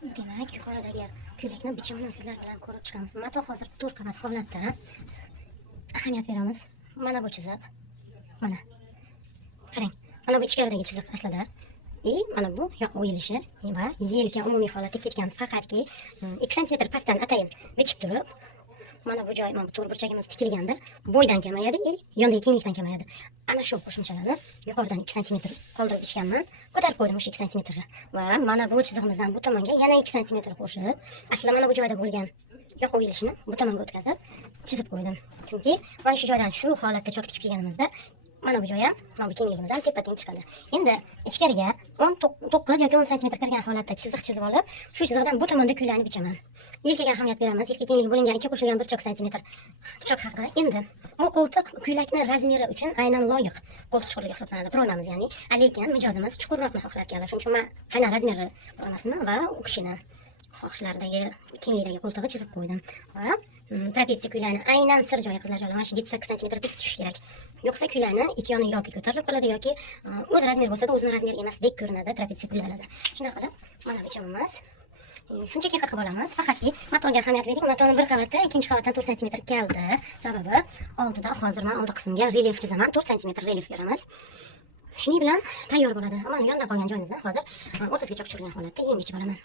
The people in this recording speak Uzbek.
Demak, yuqoridagi ko'ylakni bichimini sizlar bilan ko'rib chiqamiz. Mato hozir 4 qavat holatda. Ahamiyat beramiz. Mana bu chiziq. Mana. Qarang. Mana bu ichkaridagi chiziq aslida. Mana bu yoq o'yilishi va yelka umumiy holatda ketgan. Faqatki 2 sm pastdan atayin bichib turib, mana bu joy, mana bu to'rtburchagimiz tikilganda bo'ydan kamayadi, yondagi kenglikdan kamayadi. Ana shu qo'shimchalarni yuqoridan 2 sm qoldirib ichganman. Ko'tarib qo'ydim o'sha 2 sm va mana bu chizig'imizdan bu tomonga yana 2 sm qo'shib, aslida mana bu joyda bo'lgan yoq o'yilishini bu tomonga o'tkazib chizib qo'ydim. Chunki mana shu joydan shu holatga chok tikib kelganimizda mana bu joy ham, mana bu kengligimiz ham teppa-teng chiqadi. Endi ichkariga 19 yoki 10 sm kirgan holatda chiziq chizib olib, shu chiziqdan bu tomonda ko'ylakni bichaman. Yelkaga ahamiyat beramiz. Yelka kengligi bo'lingan 2 qo'shilgan 1 santimetr pichoq haqida. Endi bu qo'ltiq ko'ylakni razmeri uchun aynan loyiq qo'ltiq chuqurligi hisoblanadi. Proyamiz ya'ni, lekin mijozimiz chuqurroqni xohlarkanlar. Shuning uchun men aynan razmeri proymasini va u kishini xohishlaridagi kenglikdagi qo'ltig'i chizib qo'ydim. Va trapetsiya ko'ylakni aynan sir joyi qizlar joylari 7-8 sm tekis tushishi kerak. Yo'qsa ko'ylakni ikki yoni yoki ko'tarilib qoladi yoki o'z razmeri bo'lsa-da o'zining razmeri emasdek ko'rinadi trapetsiya ko'ylaklarda. Shunday qilib mana bichimimiz shunchaki qirqib olamiz. Faqatki matoga ahamiyat bering. Matoni bir qavatda, ikkinchi qavatdan 4 sm keldi. Sababi oldida hozir men oldi qismga relief chizaman. 4 sm relief beramiz. Shuning bilan tayyor bo'ladi. Mana yonda qolgan joyimizni hozir o'rtasiga cho'k tushirgan holatda bichib olaman.